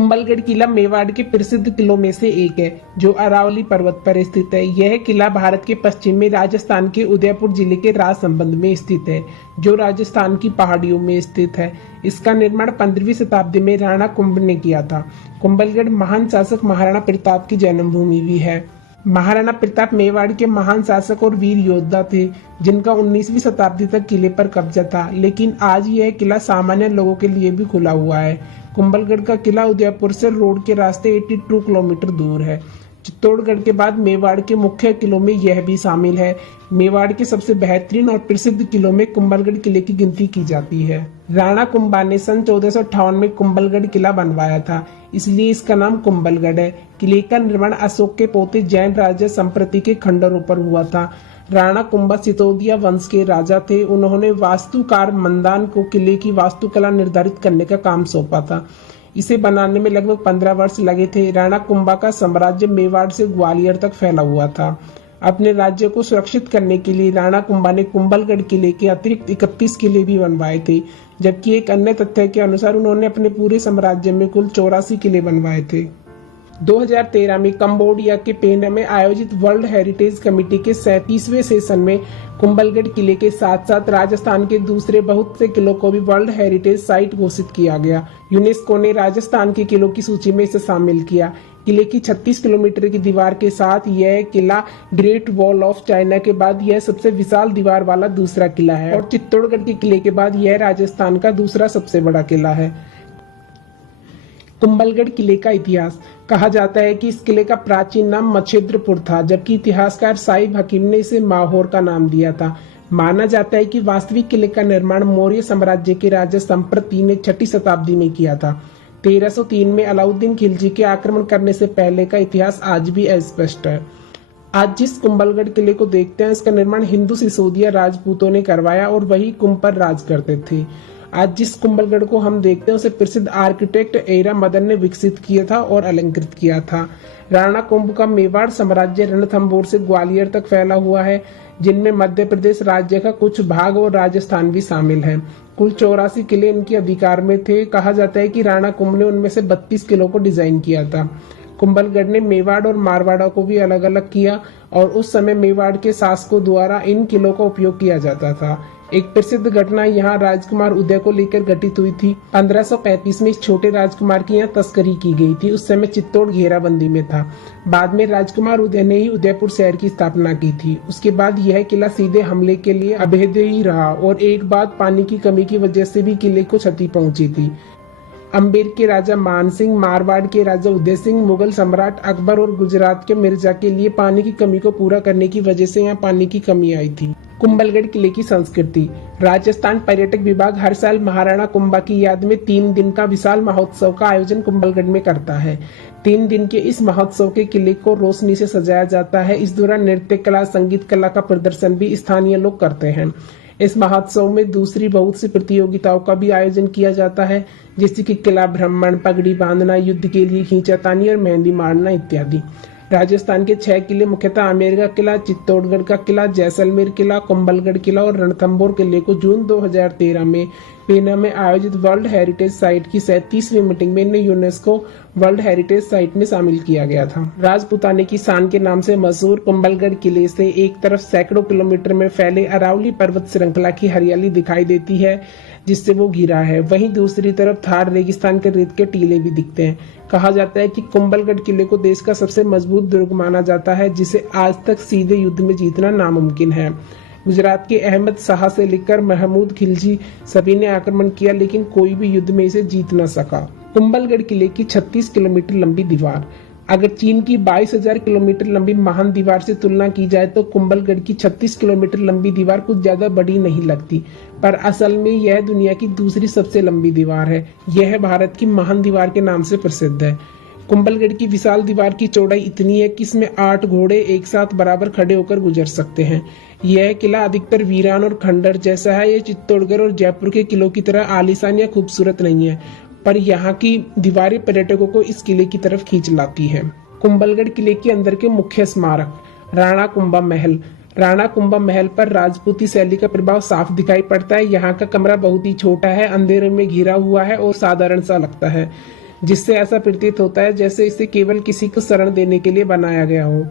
कुंभलगढ़ किला मेवाड़ के प्रसिद्ध किलों में से एक है, जो अरावली पर्वत पर स्थित है। यह किला भारत के पश्चिम में राजस्थान के उदयपुर जिले के राजसमंद में स्थित है, जो राजस्थान की पहाड़ियों में स्थित है। इसका निर्माण 15वीं शताब्दी में राणा कुंभ ने किया था। कुंभलगढ़ महान शासक महाराणा प्रताप की जन्मभूमि भी है। महाराणा प्रताप मेवाड़ के महान शासक और वीर योद्धा थे, जिनका 19वीं शताब्दी तक किले पर कब्जा था, लेकिन आज यह किला सामान्य लोगों के लिए भी खुला हुआ है। कुंभलगढ़ का किला उदयपुर से रोड के रास्ते 82 किलोमीटर दूर है। चित्तौड़गढ़ के बाद मेवाड़ के मुख्य किलों में यह भी शामिल है। मेवाड़ के सबसे बेहतरीन और प्रसिद्ध किलों में कुंभलगढ़ किले की गिनती की जाती है। राणा कुंभा ने सन 1458 में कुंभलगढ़ किला बनवाया था, इसलिए इसका नाम कुंभलगढ़ है। किले का निर्माण अशोक के पोते जैन राजा संप्रति के खंडरों पर हुआ था। राणा कुंभा सितोदिया वंश के राजा थे। उन्होंने वास्तुकार मंदान को किले की वास्तुकला निर्धारित करने का काम सौंपा था। इसे बनाने में लगभग 15 वर्ष लगे थे। राणा कुंभा का साम्राज्य मेवाड़ से ग्वालियर तक फैला हुआ था। अपने राज्य को सुरक्षित करने के लिए राणा कुंभा ने कुंभलगढ़ किले के अतिरिक्त 31 किले भी बनवाए थे, जबकि एक अन्य तथ्य के अनुसार उन्होंने अपने पूरे साम्राज्य में कुल 84 किले बनवाए थे। 2013 में कंबोडिया के पेन में आयोजित वर्ल्ड हेरिटेज कमेटी के 37वें सेशन में कुंभलगढ़ किले के साथ साथ राजस्थान के दूसरे बहुत से किलों को भी वर्ल्ड हेरिटेज साइट घोषित किया गया। यूनेस्को ने राजस्थान के किलों की सूची में इसे शामिल किया। किले की 36 किलोमीटर की दीवार के साथ यह किला ग्रेट वॉल ऑफ चाइना के बाद यह सबसे विशाल दीवार वाला दूसरा किला है और चित्तौड़गढ़ के किले के बाद यह राजस्थान का दूसरा सबसे बड़ा किला है। कुंभलगढ़ किले का इतिहास। कहा जाता है कि इस किले का प्राचीन नाम मच्छेद्रपुर था, जबकि इतिहासकार साहिब हकीम ने इसे माहौर का नाम दिया था। माना जाता है कि वास्तविक किले का निर्माण मौर्य साम्राज्य के राजा संप्रति ने 6ठी शताब्दी में किया था। 1303 में अलाउद्दीन खिलजी के आक्रमण करने से पहले का इतिहास आज भी अस्पष्ट है। आज जिस कुंभलगढ़ किले को देखते हैं, इसका निर्माण हिंदू सिसोदिया राजपूतों ने करवाया और वही कुंभ पर राज करते थे। आज जिस कुंभलगढ़ को हम देखते हैं, उसे प्रसिद्ध आर्किटेक्ट एरा मदन ने विकसित किया था और अलंकृत किया था। राणा कुंभ का मेवाड़ साम्राज्य रणथंभौर से ग्वालियर तक फैला हुआ है, जिनमें मध्य प्रदेश राज्य का कुछ भाग और राजस्थान भी शामिल है। कुल 84 किले इनके अधिकार में थे। कहा जाता है कि राणा कुंभ ने उनमें से 32 किलों को डिजाइन किया था। कुंभलगढ़ ने मेवाड़ और मारवाड़ा को भी अलग अलग किया और उस समय मेवाड़ के शासकों द्वारा इन किलों का उपयोग किया जाता था। एक प्रसिद्ध घटना यहाँ राजकुमार उदय को लेकर घटित हुई थी। 1535 में इस छोटे राजकुमार की यहाँ तस्करी की गई थी। उस समय चित्तौड़ घेराबंदी में था। बाद में राजकुमार उदय ने ही उदयपुर शहर की स्थापना की थी। उसके बाद यह किला सीधे हमले के लिए अभेद्य ही रहा और एक बात पानी की कमी की वजह से भी किले को क्षति पहुंची थी। अम्बेर के राजा मानसिंह, मारवाड़ के राजा उदय सिंह, मुगल सम्राट अकबर और गुजरात के मिर्जा के लिए पानी की कमी को पूरा करने की वजह से यहाँ पानी की कमी आई थी। कुंभलगढ़ किले की संस्कृति। राजस्थान पर्यटक विभाग हर साल महाराणा कुंभा की याद में 3 दिन का विशाल महोत्सव का आयोजन कुंभलगढ़ में करता है। 3 दिन के इस महोत्सव के किले को रोशनी से सजाया जाता है। इस दौरान नृत्य कला, संगीत कला का प्रदर्शन भी स्थानीय लोग करते हैं। इस महोत्सव में दूसरी बहुत सी प्रतियोगिताओं का भी आयोजन किया जाता है, जैसे कि किला भ्रमण, पगड़ी बांधना, युद्ध के लिए खींचातानी और मेहंदी मारना इत्यादि। राजस्थान के 6 किले मुख्यतः आमेर का किला, चित्तौड़गढ़ का किला, जैसलमेर किला, कुंभलगढ़ किला और रणथंभौर किले को जून 2013 में पेना में आयोजित वर्ल्ड हेरिटेज साइट की 37वीं मीटिंग में यूनेस्को वर्ल्ड हेरिटेज साइट में शामिल किया गया था। राजपूताने की शान के नाम से मशहूर कुंभलगढ़ किले से एक तरफ सैकड़ों किलोमीटर में फैले अरावली पर्वत श्रृंखला की हरियाली दिखाई देती है, जिससे वो घिरा है। वहीं दूसरी तरफ थार रेगिस्तान के रेत के टीले भी दिखते हैं। कहा जाता है कि कुंभलगढ़ किले को देश का सबसे मजबूत दुर्ग माना जाता है, जिसे आज तक सीधे युद्ध में जीतना नामुमकिन है। गुजरात के अहमद शाह से लेकर महमूद खिलजी सभी ने आक्रमण किया, लेकिन कोई भी युद्ध में इसे जीत न सका। कुंभलगढ़ किले की 36 किलोमीटर लंबी दीवार। अगर चीन की 22,000 किलोमीटर लंबी महान दीवार से तुलना की जाए तो कुंभलगढ़ की 36 किलोमीटर लंबी दीवार कुछ ज्यादा बड़ी नहीं लगती, पर असल में यह दुनिया की दूसरी सबसे लंबी दीवार है। यह भारत की महान दीवार के नाम से प्रसिद्ध है। कुंभलगढ़ की विशाल दीवार की चौड़ाई इतनी है कि इसमें 8 घोड़े एक साथ बराबर खड़े होकर गुजर सकते हैं। यह किला अधिकतर वीरान और खंडर जैसा है। यह चित्तौड़गढ़ और जयपुर के किलों की तरह आलीशान या खूबसूरत नहीं है, पर यहाँ की दीवारें पर्यटकों को इस किले की तरफ खींच लाती है। कुंभलगढ़ किले के अंदर के मुख्य स्मारक। राणा कुंभा महल। राणा कुंभा महल पर राजपूती शैली का प्रभाव साफ दिखाई पड़ता है। यहाँ का कमरा बहुत ही छोटा है, अंधेरे में घिरा हुआ है और साधारण सा लगता है। जिससे ऐसा प्रतीत होता है जैसे इसे केवल किसी को शरण देने के लिए बनाया गया हो,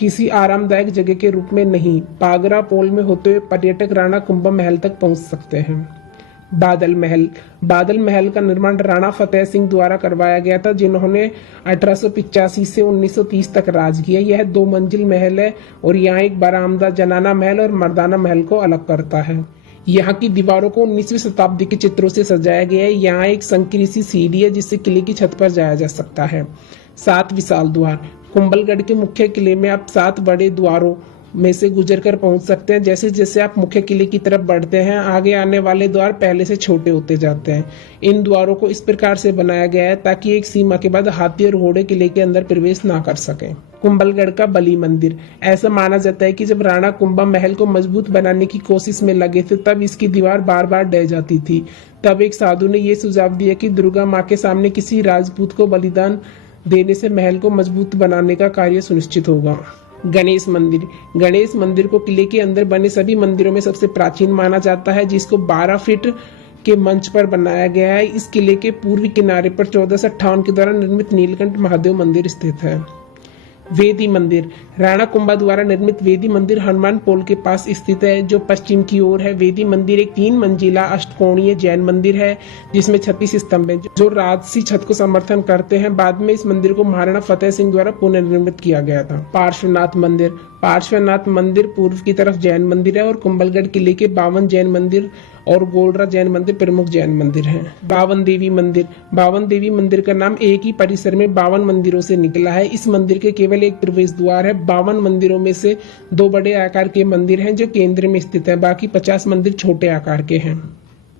किसी आरामदायक जगह के रूप में नहीं। पागरा पोल में होते हुए पर्यटक राणा कुंभा महल तक पहुंच सकते हैं। बादल महल। बादल महल का निर्माण राणा फतेह सिंह द्वारा करवाया गया था, जिन्होंने 1885 से 1930 तक राज किया। यह 2 मंजिल महल है और यहाँ एक बरामदा जनाना महल और मर्दाना महल को अलग करता है। यहाँ की दीवारों को 19वीं शताब्दी के चित्रों से सजाया गया है। यहाँ एक संकीर्ण सी सीढ़ी है जिससे किले की छत पर जाया जा सकता है। 7 विशाल द्वार। कुंभलगढ़ के मुख्य किले में आप 7 बड़े द्वारों में से गुजरकर पहुंच सकते हैं। जैसे जैसे आप मुख्य किले की तरफ बढ़ते हैं, आगे आने वाले द्वार पहले से छोटे होते जाते हैं। इन द्वारों को इस प्रकार से बनाया गया है ताकि एक सीमा के बाद हाथी और घोड़े किले के अंदर प्रवेश ना कर सकें। कुंभलगढ़ का बलि मंदिर। ऐसा माना जाता है कि जब राणा कुंभा महल को मजबूत बनाने की कोशिश में लगे थे, तब इसकी दीवार बार बार ढह जाती थी। तब एक साधु ने यह सुझाव दिया कि दुर्गा माँ के सामने किसी राजपूत को बलिदान देने से महल को मजबूत बनाने का कार्य सुनिश्चित होगा। गणेश मंदिर। गणेश मंदिर को किले के अंदर बने सभी मंदिरों में सबसे प्राचीन माना जाता है, जिसको 12 फीट के मंच पर बनाया गया है। इस किले के पूर्वी किनारे पर 1458 के दौरान निर्मित नीलकंठ महादेव मंदिर स्थित है। वेदी मंदिर। राणा कुंभा द्वारा निर्मित वेदी मंदिर हनुमान पोल के पास स्थित है, जो पश्चिम की ओर है। वेदी मंदिर एक 3 मंजिला अष्टकोणीय जैन मंदिर है जिसमें 36 स्तंभ हैं जो राजसी छत को समर्थन करते हैं। बाद में इस मंदिर को महाराणा फतेह सिंह द्वारा पुनर्निर्मित किया गया था। पार्श्वनाथ मंदिर। पार्श्वनाथ मंदिर पूर्व की तरफ जैन मंदिर है और कुंभलगढ़ किले के 52 जैन मंदिर और गोलरा जैन मंदिर प्रमुख जैन मंदिर हैं। 52 देवी मंदिर। 52 देवी मंदिर का नाम एक ही परिसर में 52 मंदिरों से निकला है। इस मंदिर के केवल एक प्रवेश द्वार है। 52 मंदिरों में से 2 बड़े आकार के मंदिर हैं जो केंद्र में स्थित है, बाकी 50 मंदिर छोटे आकार के हैं।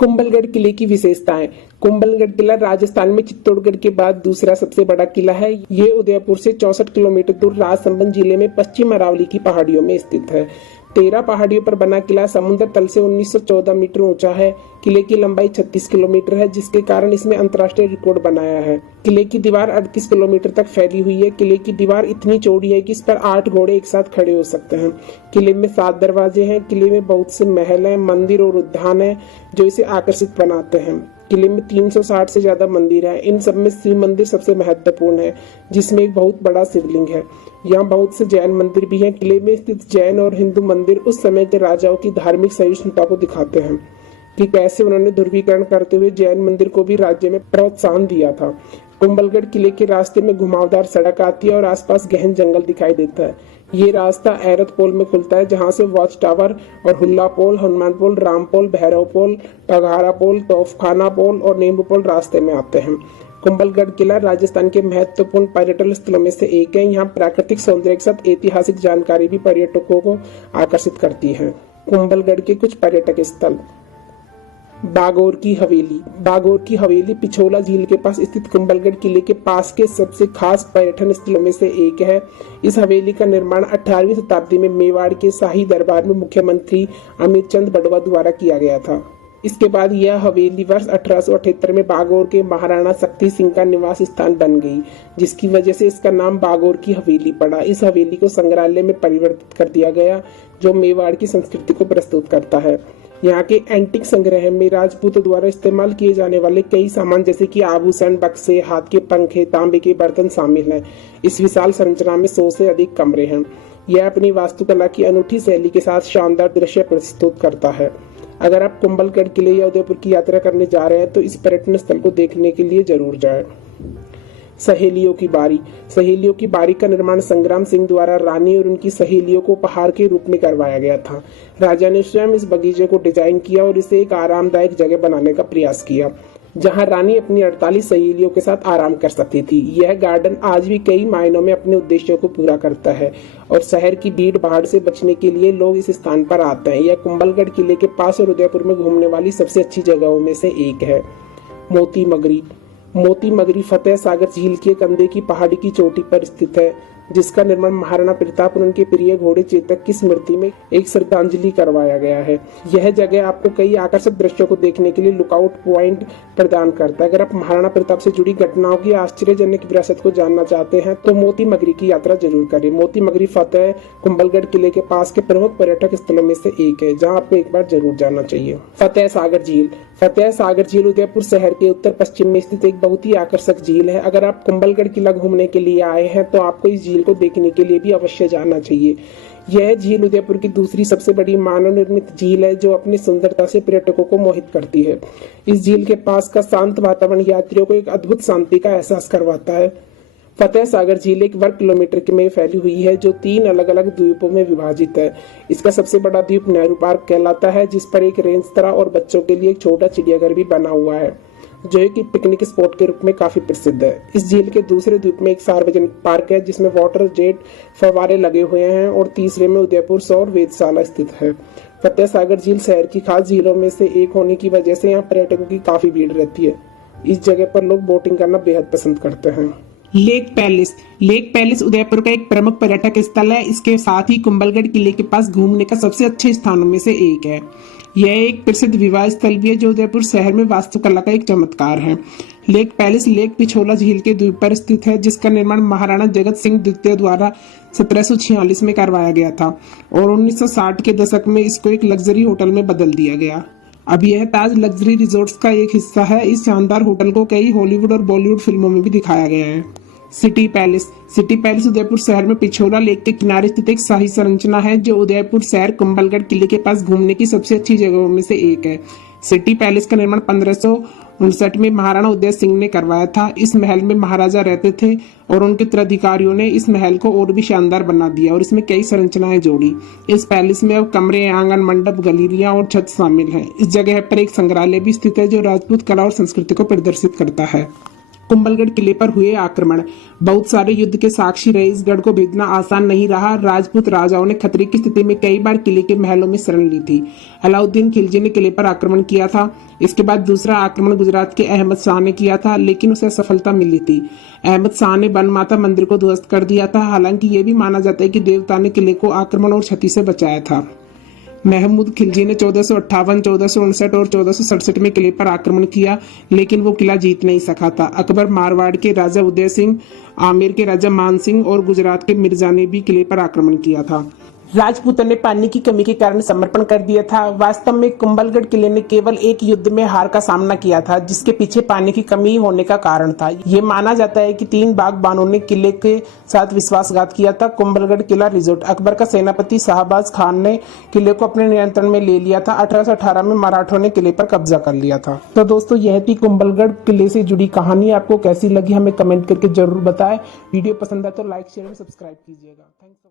कुंभलगढ़ किले की विशेषताएं। कुंभलगढ़ किला राजस्थान में चित्तौड़गढ़ के बाद दूसरा सबसे बड़ा किला है। ये उदयपुर से 64 किलोमीटर दूर राजसमंद जिले में पश्चिम अरावली की पहाड़ियों में स्थित है। 13 पहाड़ियों पर बना किला समुद्र तल से 1914 मीटर ऊंचा है। किले की लंबाई 36 किलोमीटर है, जिसके कारण इसमें अंतर्राष्ट्रीय रिकॉर्ड बनाया है। किले की दीवार 38 किलोमीटर तक फैली हुई है। किले की दीवार इतनी चौड़ी है कि इस पर 8 घोड़े एक साथ खड़े हो सकते हैं। किले में 7 दरवाजे हैं। किले में बहुत से महल हैं, मंदिर और उद्यान है जो इसे आकर्षित बनाते हैं। किले में 360 से ज्यादा मंदिर हैं। इन सब में शिव मंदिर सबसे महत्वपूर्ण है, जिसमें एक बहुत बड़ा शिवलिंग है। यहाँ बहुत से जैन मंदिर भी हैं। किले में स्थित जैन और हिंदू मंदिर उस समय के राजाओं की धार्मिक सहिष्णुता को दिखाते हैं कि कैसे उन्होंने ध्रुवीकरण करते हुए जैन मंदिर को भी राज्य में प्रोत्साहन दिया था। कुंभलगढ़ किले के रास्ते में घुमावदार सड़क आती है और आसपास गहन जंगल दिखाई देता है। ये रास्ता एरत पोल में खुलता है, जहां से वॉच टावर और हुल्ला पोल, हनुमान पोल, राम पोल, भैरव पोल, पघारा पोल, तोफखाना पोल और नींबू पोल रास्ते में आते हैं। कुंभलगढ़ किला राजस्थान के महत्वपूर्ण पर्यटन स्थलों में से एक है। यहाँ प्राकृतिक सौंदर्य के साथ ऐतिहासिक जानकारी भी पर्यटकों को आकर्षित करती है। कुंभलगढ़ के कुछ पर्यटक स्थल। बागोर की हवेली। बागोर की हवेली पिछोला झील के पास स्थित कुंभलगढ़ किले के पास के सबसे खास पर्यटन स्थलों में से एक है। इस हवेली का निर्माण 18वीं शताब्दी में मेवाड़ के शाही दरबार में मुख्यमंत्री अमीरचंद बड़वा द्वारा किया गया था। इसके बाद यह हवेली वर्ष 1878 में बागोर के महाराणा शक्ति सिंह का निवास स्थान बन गई, जिसकी वजह से इसका नाम बागोर की हवेली पड़ा। इस हवेली को संग्रहालय में परिवर्तित कर दिया गया, जो मेवाड़ की संस्कृति को प्रस्तुत करता है। यहाँ के एंटिक संग्रह में राजपूतों द्वारा इस्तेमाल किए जाने वाले कई सामान जैसे कि आभूषण, बक्से, हाथ के पंखे, तांबे के बर्तन शामिल हैं। इस विशाल संरचना में 100 से अधिक कमरे हैं। यह अपनी वास्तुकला की अनूठी शैली के साथ शानदार दृश्य प्रस्तुत करता है। अगर आप कुंभलगढ़ किले या उदयपुर की यात्रा करने जा रहे हैं तो इस पर्यटन स्थल को देखने के लिए जरूर जाएं। सहेलियों की बारी। सहेलियों की बारी का निर्माण संग्राम सिंह द्वारा रानी और उनकी सहेलियों को उपहार के रूप में करवाया गया था। राजा ने स्वयं इस बगीचे को डिजाइन किया और इसे एक आरामदायक जगह बनाने का प्रयास किया, जहां रानी अपनी 48 सहेलियों के साथ आराम कर सकती थी। यह गार्डन आज भी कई मायनों में अपने उद्देश्यों को पूरा करता है और शहर की भीड़ भाड़ से बचने के लिए लोग इस स्थान पर आते हैं। यह कुंभलगढ़ किले के पास और उदयपुर में घूमने वाली सबसे अच्छी जगहों में से एक है। मोती मगरी। मोती मगरी फतेह सागर झील के कंधे की पहाड़ी की चोटी पर स्थित है। जिसका निर्माण महाराणा प्रताप और उनके प्रिय घोड़े चेतक की स्मृति में एक श्रद्धांजलि करवाया गया है। यह जगह आपको कई आकर्षक दृश्यों को देखने के लिए लुकआउट पॉइंट प्रदान करता है। अगर आप महाराणा प्रताप से जुड़ी घटनाओं की आश्चर्यजनक विरासत को जानना चाहते हैं तो मोती मगरी की यात्रा जरूर करें। मोती मगरी फतेह कुंभलगढ़ किले के पास के प्रमुख पर्यटक स्थलों में से एक है, जहां आपको एक बार जरूर जाना चाहिए। फतेह सागर झील। फतेह सागर झील उदयपुर शहर के उत्तर पश्चिम में स्थित एक बहुत ही आकर्षक झील है। अगर आप कुंभलगढ़ किला घूमने के लिए आए हैं तो आपको इस झील को देखने के लिए भी अवश्य जाना चाहिए। यह झील उदयपुर की दूसरी सबसे बड़ी मानव निर्मित झील है, जो अपनी सुंदरता से पर्यटकों को मोहित करती है। इस झील के पास का शांत वातावरण यात्रियों को एक अद्भुत शांति का एहसास करवाता है। फतेह सागर झील एक वर्ग किलोमीटर में फैली हुई है, जो 3 अलग अलग द्वीपों में विभाजित है। इसका सबसे बड़ा द्वीप नेहरू पार्क कहलाता है, जिस पर एक रेंज तरह और बच्चों के लिए एक छोटा चिड़ियाघर भी बना हुआ है, जो है कि पिकनिक स्पॉट के रूप में काफी प्रसिद्ध है। इस झील के दूसरे द्वीप में एक सार्वजनिक पार्क है, जिसमें वाटर जेट फव्वारे लगे हुए हैं, और तीसरे में उदयपुर सौर वेधशाला स्थित है। फतेह सागर झील शहर की खास झीलों में से एक होने की वजह से यहाँ पर्यटकों की काफी भीड़ रहती है। इस जगह पर लोग बोटिंग करना बेहद पसंद करते हैं। Lake palace. Lake palace Udaipur का एक प्रमुख पर्यटक स्थल है। इसके साथ ही कुंभलगढ़ किले के पास घूमने का सबसे अच्छे स्थानों में से एक है। यह एक प्रसिद्ध विवाह स्थल भी है, जो उदयपुर शहर में वास्तुकला का एक चमत्कार है। लेक पैलेस लेक पिछोला झील के द्वीप पर स्थित है, जिसका निर्माण महाराणा जगत सिंह द्वितीय द्वारा 1746 में करवाया गया था और 1960 के दशक में इसको एक लग्जरी होटल में बदल दिया गया। अब यह ताज लग्जरी रिजॉर्ट्स का एक हिस्सा है। इस शानदार होटल को कई हॉलीवुड और बॉलीवुड फिल्मों में भी दिखाया गया है। City palace. City palace Udaipur शहर में पिछोला लेक के किनारे स्थित एक शाही संरचना है, जो उदयपुर शहर कुंभलगढ़ किले के पास घूमने की सबसे अच्छी जगहों में से एक है। सिटी पैलेस का निर्माण 1559 में महाराणा उदय सिंह ने करवाया था। इस महल में महाराजा रहते थे और उनके उत्तराधिकारियों ने इस महल को और भी शानदार बना दिया और इसमें कई संरचनाएं जोड़ी। इस पैलेस में अब कमरे, आंगन, मंडप, गैलरियां और छत शामिल हैं। इस जगह पर एक संग्रहालय भी स्थित है, जो राजपूत कला और संस्कृति को प्रदर्शित करता है। कुंभलगढ़ किले पर हुए आक्रमण। बहुत सारे युद्ध के साक्षी रहे इस गढ़ को भेजना आसान नहीं रहा। राजपूत राजाओं ने खतरे की स्थिति में कई बार किले के महलों में शरण ली थी। अलाउद्दीन खिलजी ने किले पर आक्रमण किया था। इसके बाद दूसरा आक्रमण गुजरात के अहमद शाह ने किया था, लेकिन उसे सफलता मिली थी। अहमद शाह ने वन माता मंदिर को ध्वस्त कर दिया था। हालांकि ये भी माना जाता है कि देवता ने किले को आक्रमण और क्षति से बचाया था। महमूद खिलजी ने 1458, 1459 और 1467 में किले पर आक्रमण किया, लेकिन वो किला जीत नहीं सका था। अकबर, मारवाड़ के राजा उदय सिंह, आमेर के राजा मान सिंह और गुजरात के मिर्जा ने भी किले पर आक्रमण किया था। राजपूतों ने पानी की कमी के कारण समर्पण कर दिया था। वास्तव में कुंभलगढ़ किले ने केवल एक युद्ध में हार का सामना किया था, जिसके पीछे पानी की कमी होने का कारण था। ये माना जाता है कि 3 बागबानों ने किले के साथ विश्वासघात किया था। कुंभलगढ़ किला रिजॉर्ट। अकबर का सेनापति शाहबाज खान ने किले को अपने नियंत्रण में ले लिया था। 1818 में मराठों ने किले पर कब्जा कर लिया था। तो दोस्तों, यह थी कुंभलगढ़ किले से जुड़ी कहानी। आपको कैसी लगी हमें कमेंट करके जरूर बताएं। वीडियो पसंद आए तो लाइक, शेयर और सब्सक्राइब कीजिएगा। Thank you.